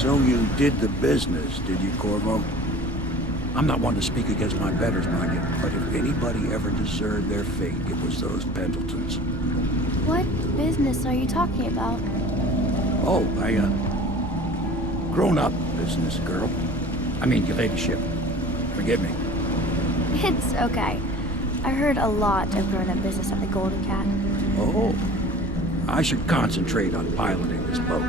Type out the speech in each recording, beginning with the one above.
So you did the business, did you, Corvo? I'm not one to speak against my betters, mind you, but if anybody ever deserved their fate, it was those Pendletons. What business are you talking about? Oh, grown-up business, girl. I mean, your ladyship. Forgive me. It's okay. I heard a lot of grown-up business at the Golden Cat. Oh. I should concentrate on piloting this boat.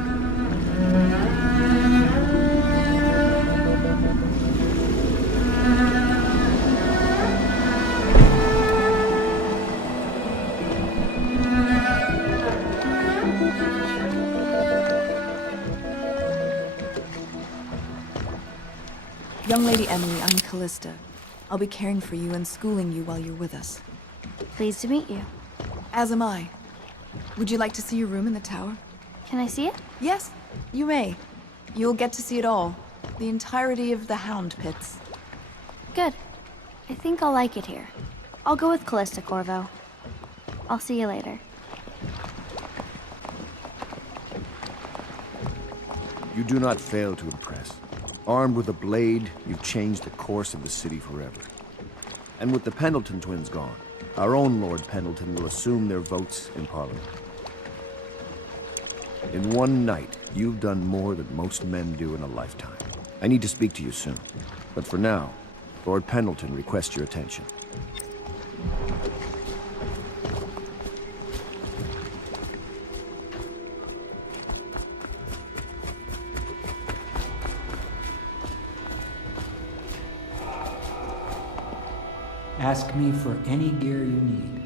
Young Lady Emily, I'm Callista. I'll be caring for you and schooling you while you're with us. Pleased to meet you. As am I. Would you like to see your room in the tower? Can I see it? Yes, you may. You'll get to see it all. The entirety of the Hound Pits. Good. I think I'll like it here. I'll go with Callista, Corvo. I'll see you later. You do not fail to impress. Armed with a blade, you've changed the course of the city forever. And with the Pendleton twins gone, our own Lord Pendleton will assume their votes in Parliament. In one night, you've done more than most men do in a lifetime. I need to speak to you soon. But for now, Lord Pendleton requests your attention. Ask me for any gear you need.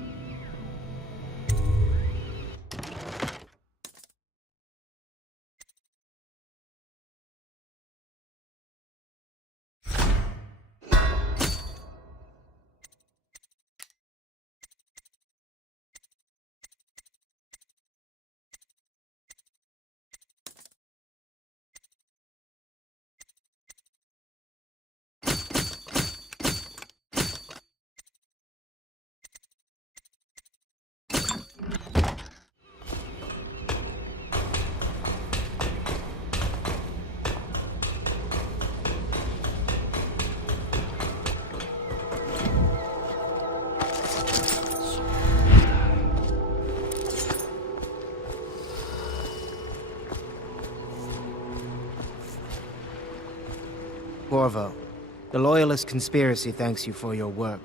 Corvo, the Loyalist conspiracy thanks you for your work.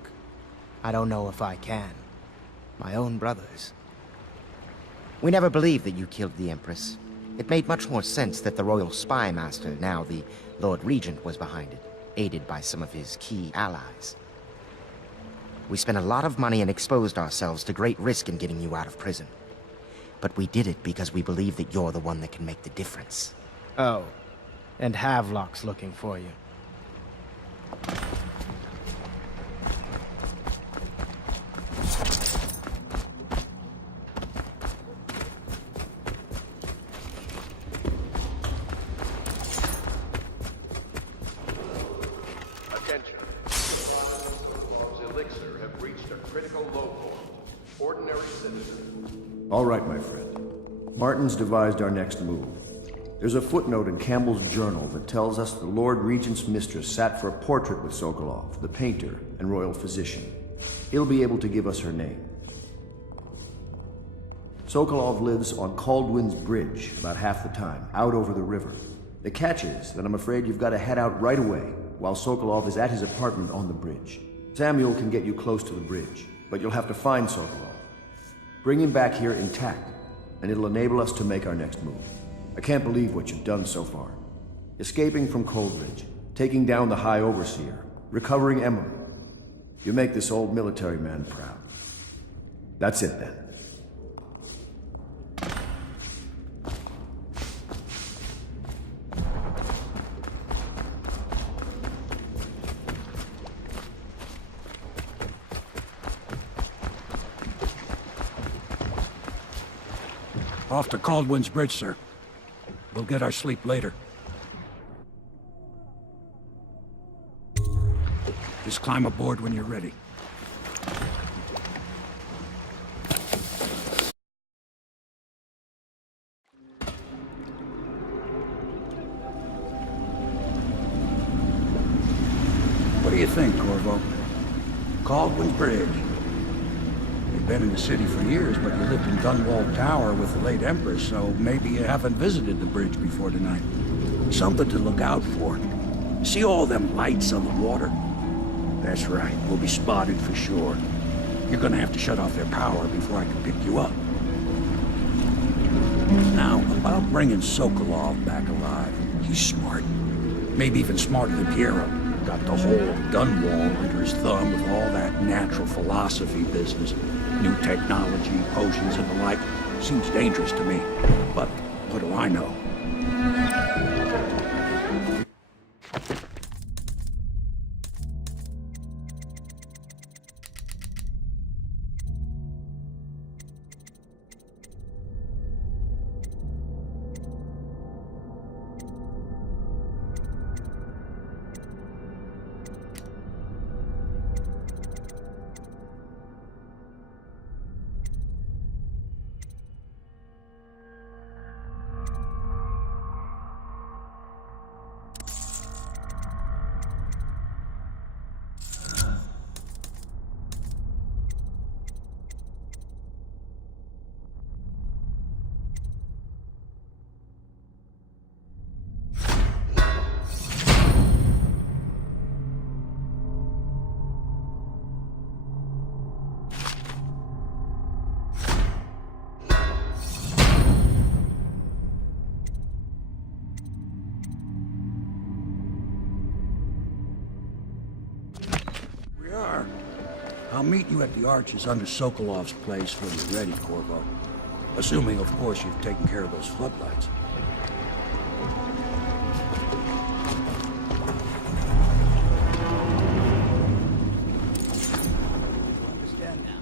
I don't know if I can. My own brothers. We never believed that you killed the Empress. It made much more sense that the Royal Spy Master, now the Lord Regent, was behind it, aided by some of his key allies. We spent a lot of money and exposed ourselves to great risk in getting you out of prison. But we did it because we believe that you're the one that can make the difference. Oh, and Havelock's looking for you. Attention. Sokolov's elixir have reached a critical low point. Ordinary citizen. All right, my friend. Martin's devised our next move. There's a footnote in Campbell's journal that tells us the Lord Regent's mistress sat for a portrait with Sokolov, the painter and royal physician. He'll be able to give us her name. Sokolov lives on Caldwin's Bridge about half the time, out over the river. The catch is that I'm afraid you've got to head out right away while Sokolov is at his apartment on the bridge. Samuel can get you close to the bridge, but you'll have to find Sokolov. Bring him back here intact, and it'll enable us to make our next move. I can't believe what you've done so far. Escaping from Coldridge, taking down the High Overseer, recovering Emily. You make this old military man proud. That's it then. Off to Caldwin's Bridge, sir. We'll get our sleep later. Just climb aboard when you're ready. Caldwin's Bridge. You've been in the city for years, but you lived in Dunwall Tower with the late Empress, so maybe you haven't visited the bridge before tonight. Something to look out for. See all them lights on the water? That's right, we'll be spotted for sure. You're gonna have to shut off their power before I can pick you up. Now, about bringing Sokolov back alive. He's smart. Maybe even smarter than Piero. Got the whole Dunwall under his thumb with all that natural philosophy business. New technology, potions and the like. Seems dangerous to me. But what do I know? I'll meet you at the arches under Sokolov's place when you're ready, Corvo. Assuming, of course, you've taken care of those floodlights. Understand now.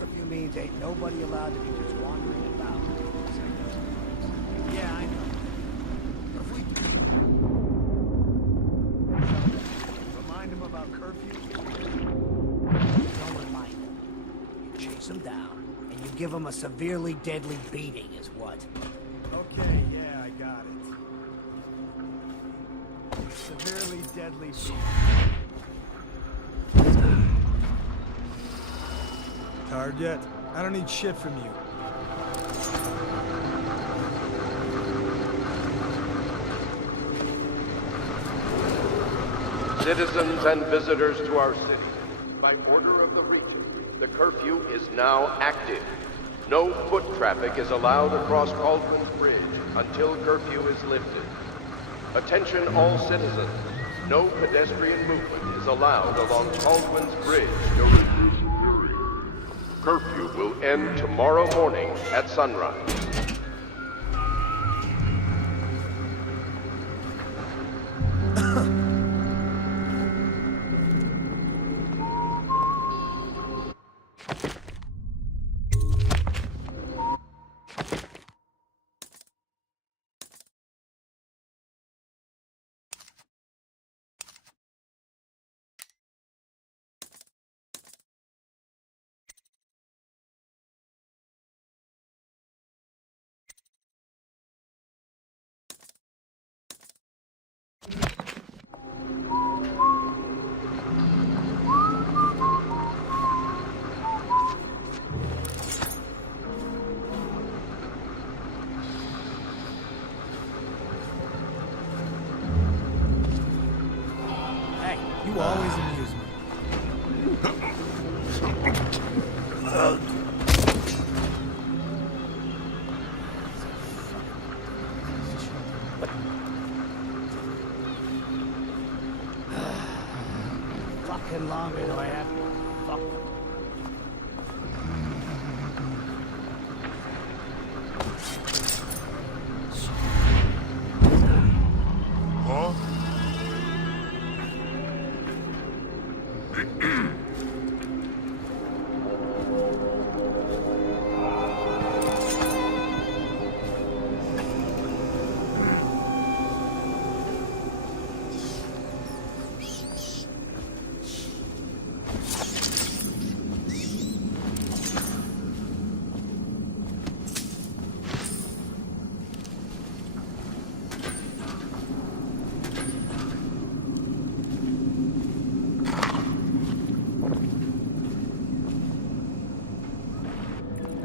Curfew means ain't nobody allowed to be just wandering about. Yeah, I know. If we remind him about curfew, don't remind him. You chase him down, and you give him a severely deadly beating, is what? Okay, yeah, I got it. Severely deadly beating. Tired yet? I don't need shit from you. Citizens and visitors to our city, by order of the Regent, the curfew is now active. No foot traffic is allowed across Caldwin's Bridge until curfew is lifted. Attention all citizens. No pedestrian movement is allowed along Caldwin's Bridge during this period. Curfew will end tomorrow morning at sunrise. You always amuse me. Fucking longer do I have to fuck them?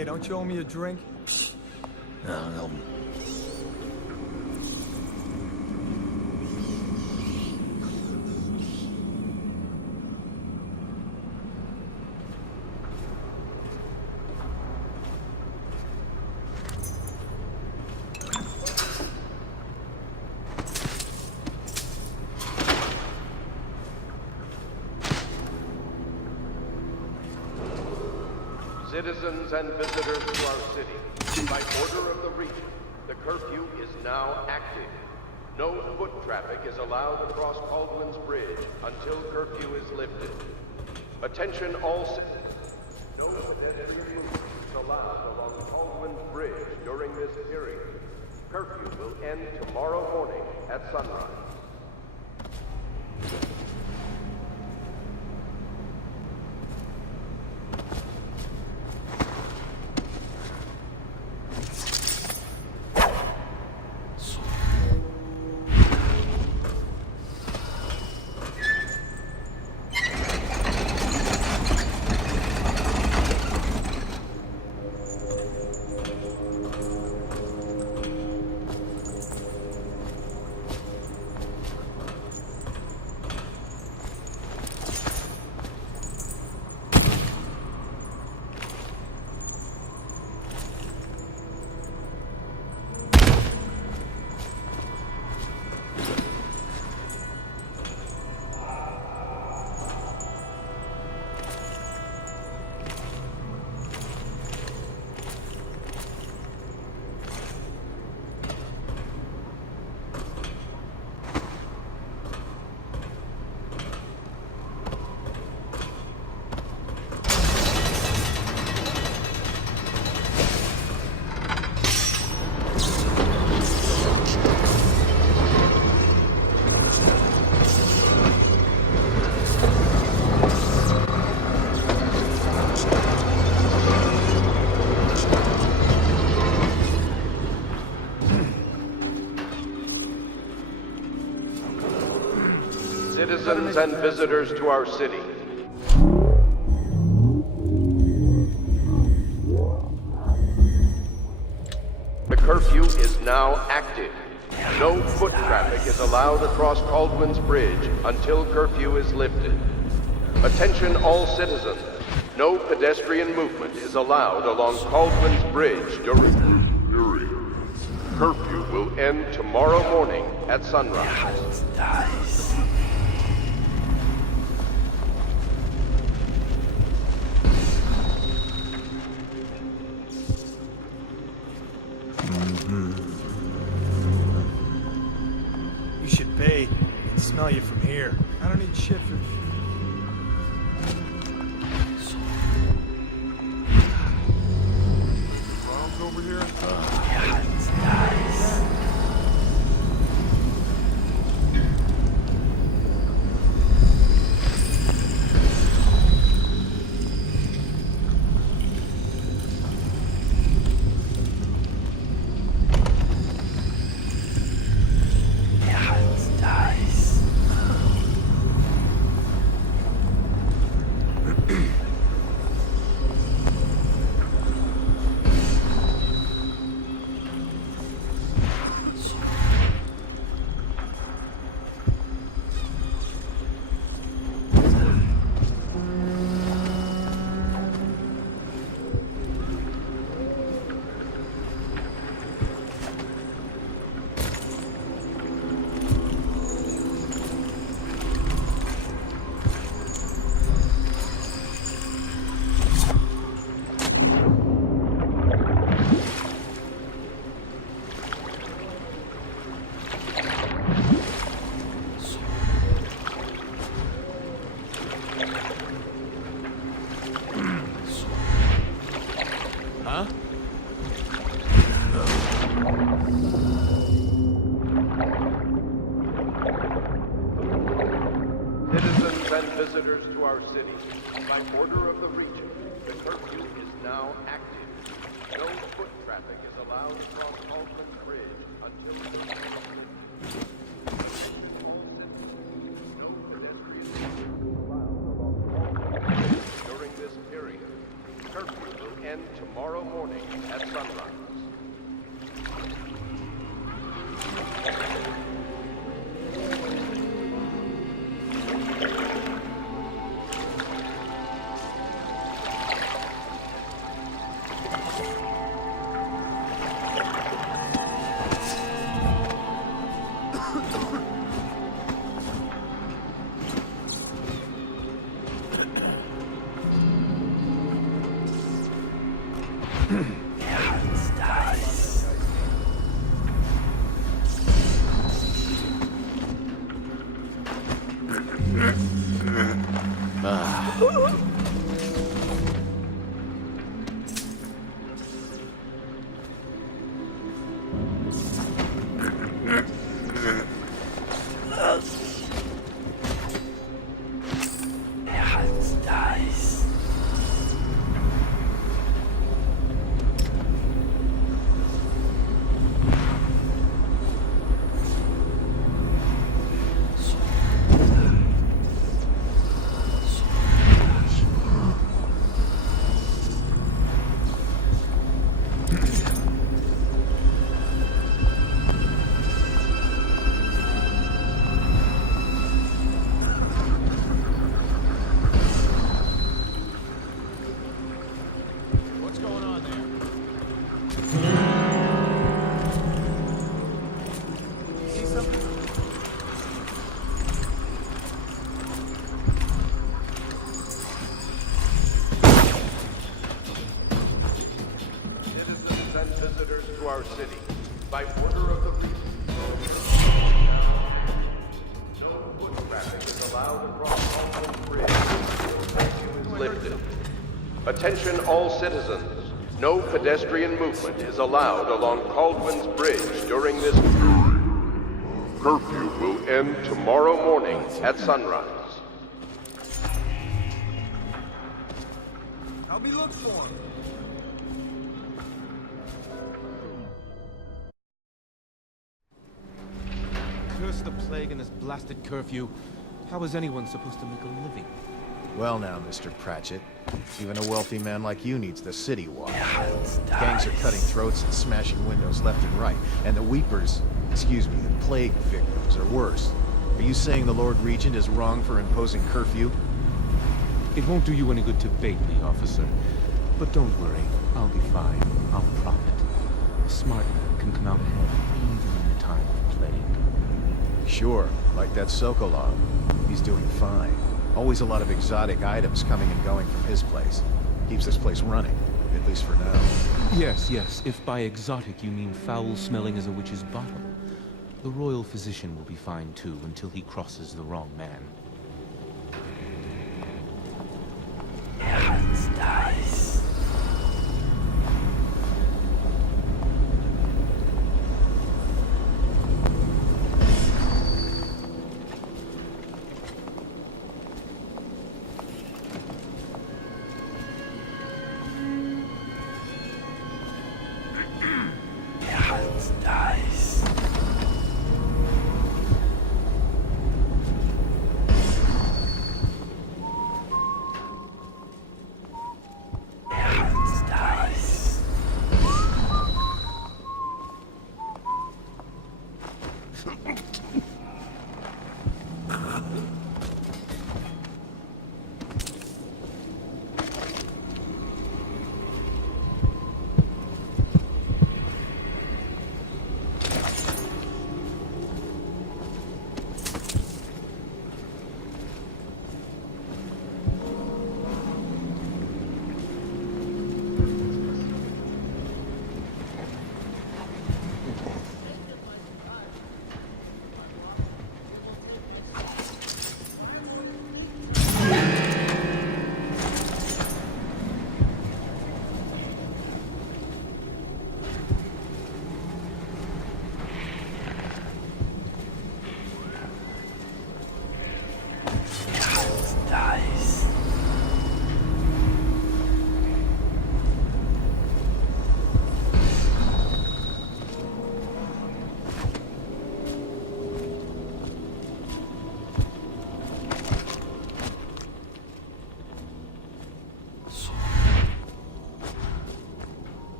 Hey, don't you owe me a drink? No. Citizens and visitors to our city, by order of the Regent, the curfew is now active. No foot traffic is allowed across Caldwell's Bridge until curfew is lifted. Attention all citizens. No pedestrian movement is allowed along Caldwell's Bridge during this period. Curfew will end tomorrow morning at sunrise. Citizens and visitors to our city. The curfew is now active. No foot traffic is allowed across Caldwell's Bridge until curfew is lifted. Attention all citizens. No pedestrian movement is allowed along Caldwell's Bridge during the period. Curfew will end tomorrow morning at sunrise. You should pay. I can smell you from here. I don't need shit from you. Bombs over here? Citizens and visitors to our city, by order of the Regent, the curfew is now active. No foot traffic is allowed across Caldwell's Bridge until no pedestrian movement is allowed along Caldwell's Bridge during this period. Curfew will end tomorrow morning at sunrise. To our city, by order of the region. No foot traffic is allowed across Caldwell's Bridge until curfew is lifted. Attention all citizens. No pedestrian movement is allowed along Caldwell's Bridge during this curfew will end tomorrow morning at sunrise. I'll be looked for. Curse the plague and this blasted curfew. How is anyone supposed to make a living? Well now, Mr. Pratchett. Even a wealthy man like you needs the city watch. Gangs are cutting throats and smashing windows left and right. And the weepers, excuse me, the plague victims are worse. Are you saying the Lord Regent is wrong for imposing curfew? It won't do you any good to bait me, officer. But don't worry, I'll be fine. I'll profit. A smart man can come out ahead, even in a time of plague. Sure, like that Sokolov. He's doing fine. Always a lot of exotic items coming and going from his place. Keeps this place running, at least for now. Yes, yes. If by exotic you mean foul-smelling as a witch's bottom. The royal physician will be fine too, until he crosses the wrong man.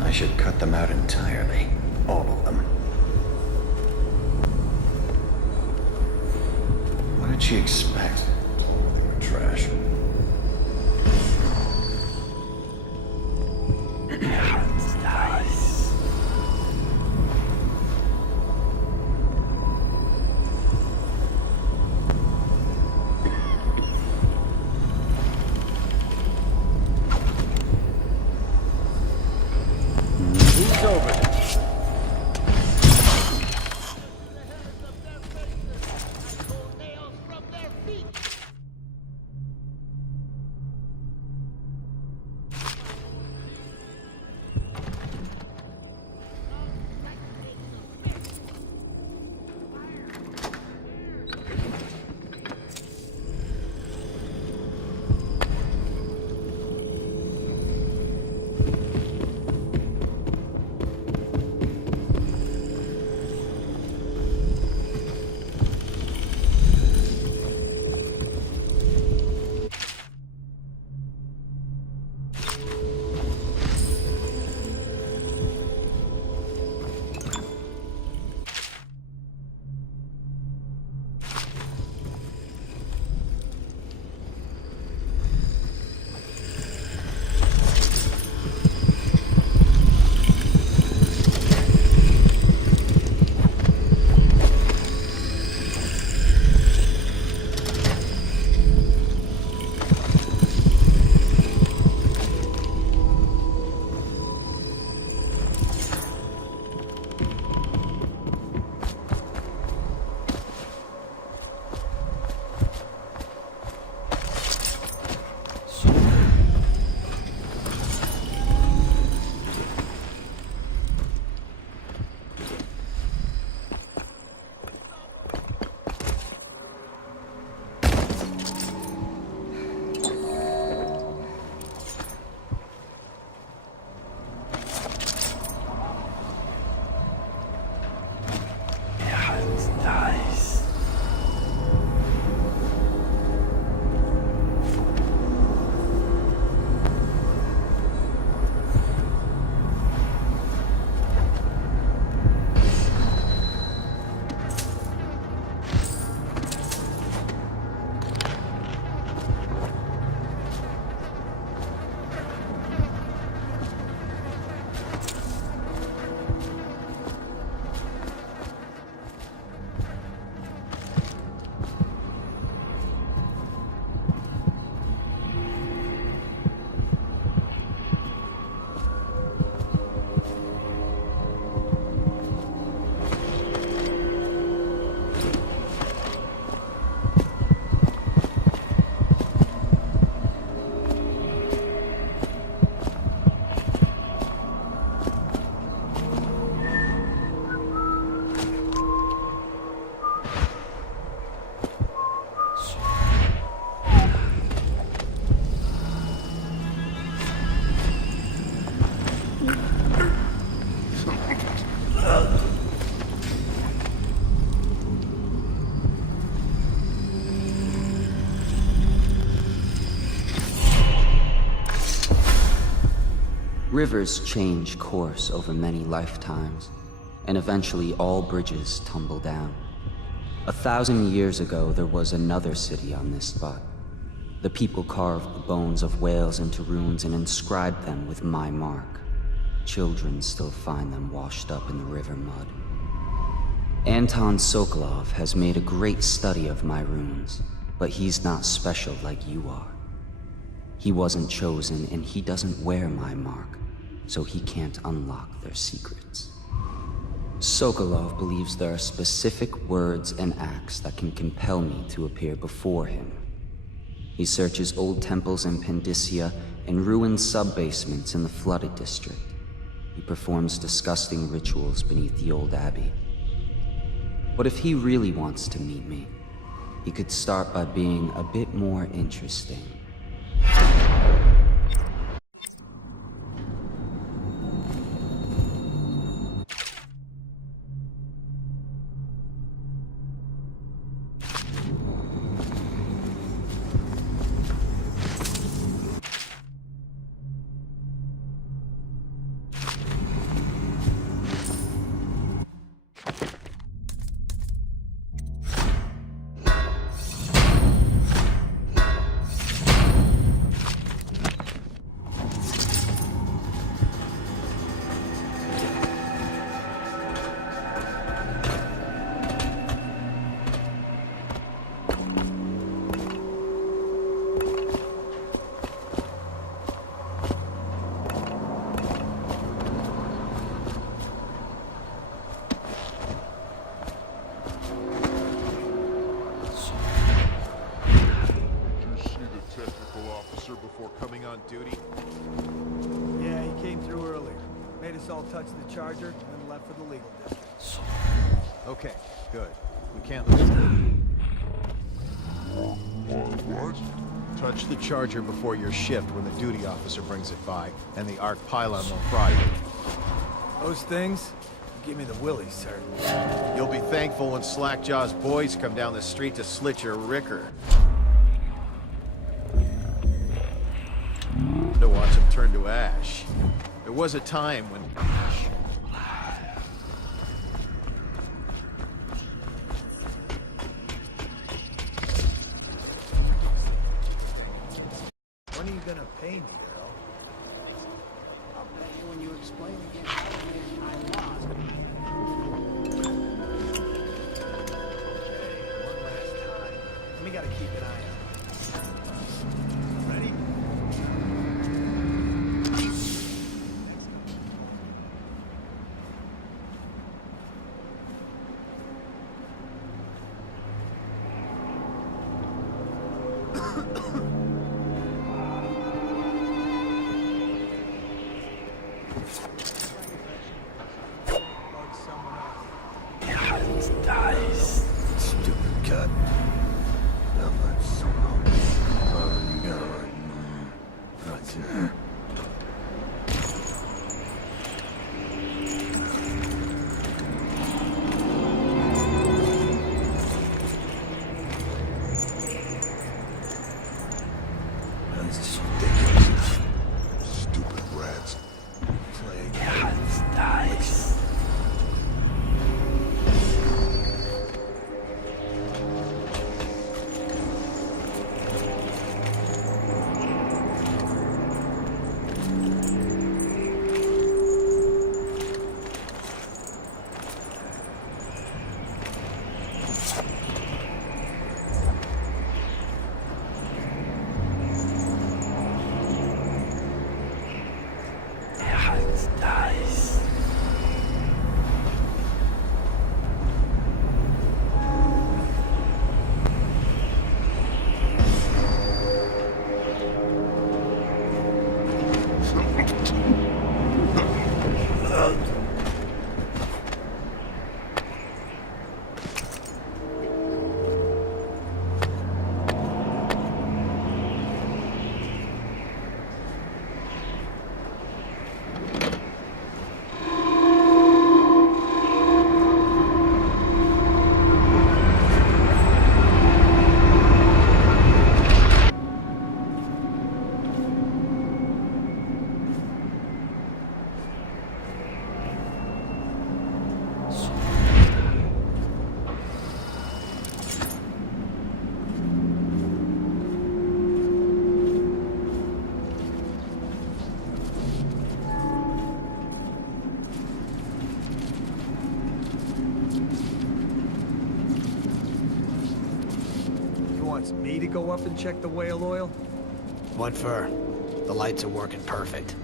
I should cut them out entirely. All of them. What did she expect? Trash. Rivers change course over many lifetimes, and eventually all bridges tumble down. 1,000 years ago, there was another city on this spot. The people carved the bones of whales into runes and inscribed them with my mark. Children still find them washed up in the river mud. Anton Sokolov has made a great study of my runes, but he's not special like you are. He wasn't chosen, and he doesn't wear my mark, so he can't unlock their secrets. Sokolov believes there are specific words and acts that can compel me to appear before him. He searches old temples in Pendicia and ruined sub-basements in the flooded district. He performs disgusting rituals beneath the old abbey. But if he really wants to meet me, he could start by being a bit more interesting. Yeah, he came through earlier. Made us all touch the charger, and then left for the legal district. Okay, good. We can't lose him. What? Touch the charger before your shift when the duty officer brings it by, and the arc pylon will fry you. Those things? Give me the willies, sir. You'll be thankful when Slackjaw's boys come down the street to slit your ricker. To watch him turn to ash. There was a time when... When are you gonna pay me, Earl? I'll pay you when you explain again how it is I lost. Okay, one last time. We gotta keep an eye on it. Ready? Stupid cut. This is ridiculous. Stupid rats. Plague. Nice. Nice. Wants me to go up and check the whale oil? What for? The lights are working perfect.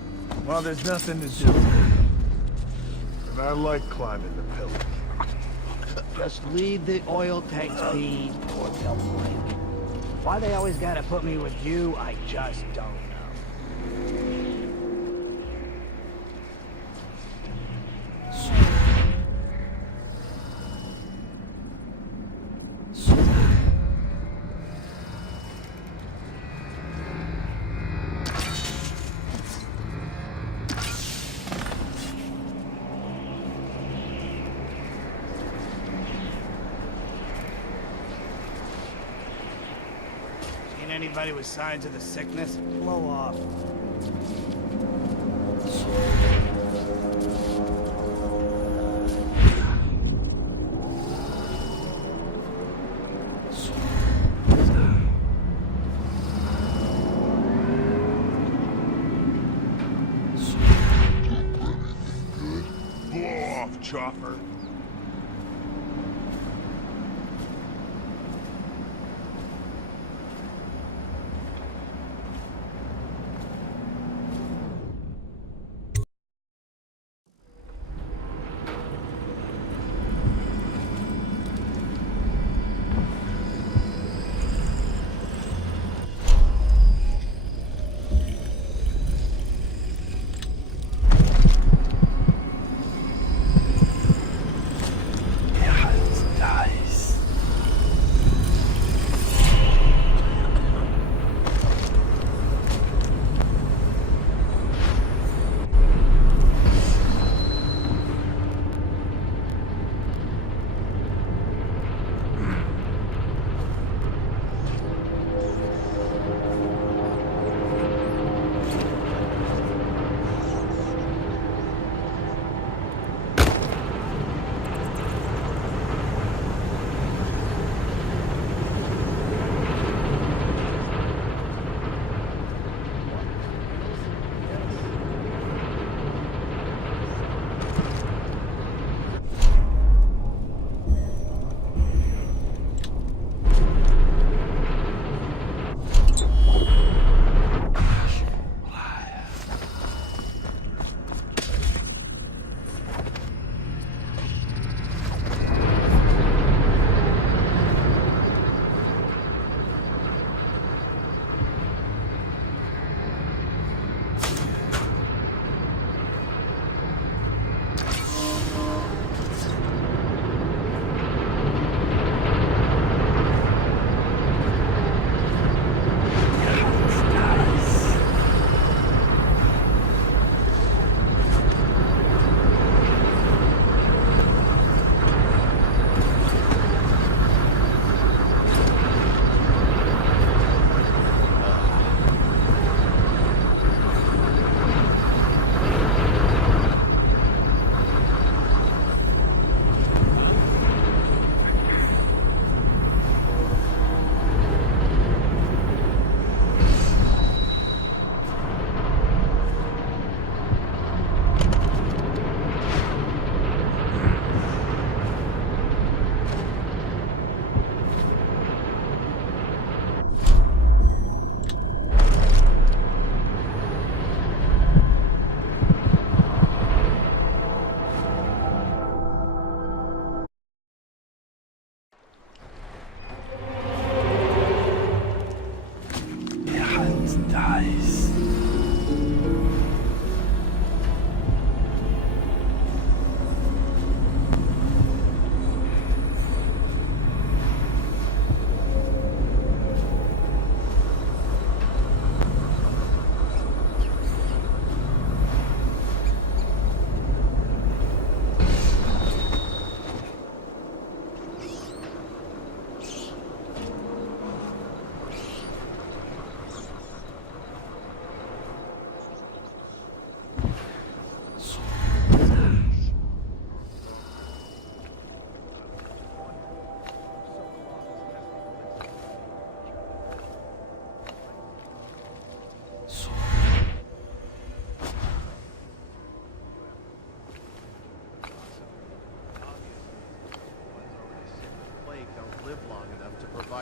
Well, there's nothing to do. And I like climbing the pillars. Just leave the oil tanks be, or they'll blame you. Why they always gotta put me with you, I just don't know. Anybody with signs of the sickness? Blow off. Blow off, chopper.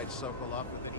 provide Sokolov with any...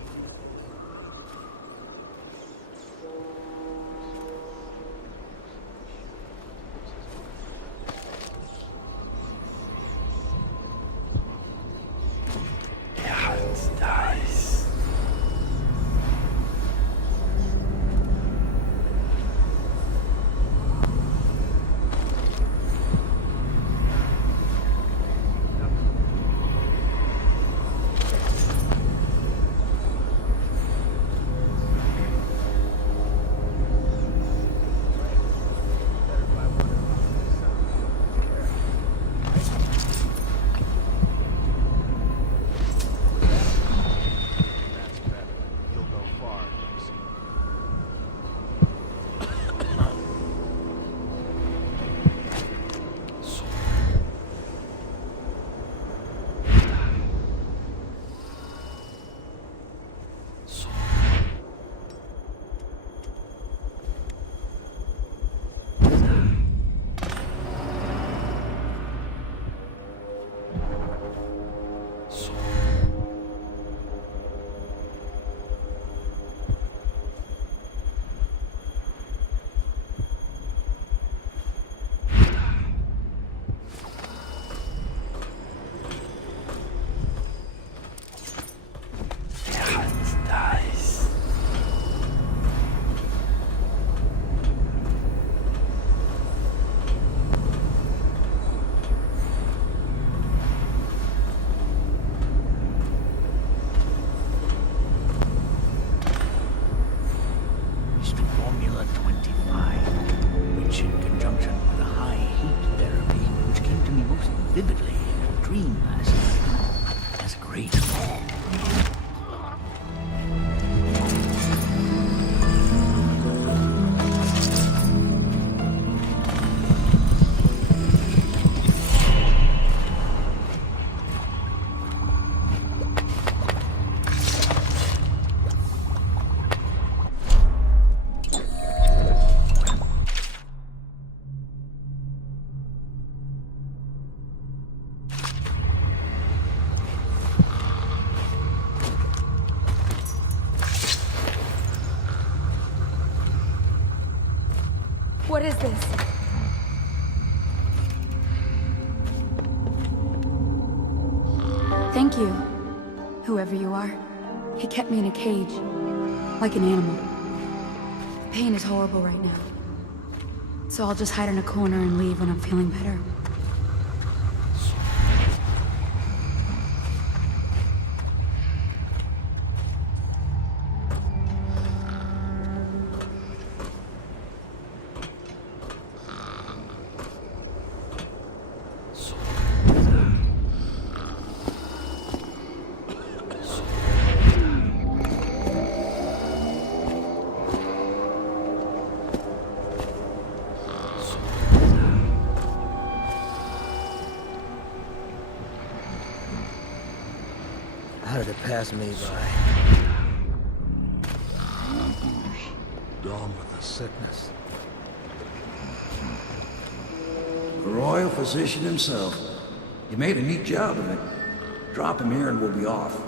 vividly in a dream last night. That's great. What is this? Thank you, whoever you are. He kept me in a cage, like an animal. The pain is horrible right now. So I'll just hide in a corner and leave when I'm feeling better. How did it pass me by? Done with the sickness. The royal physician himself. You made a neat job of it. Drop him here and we'll be off.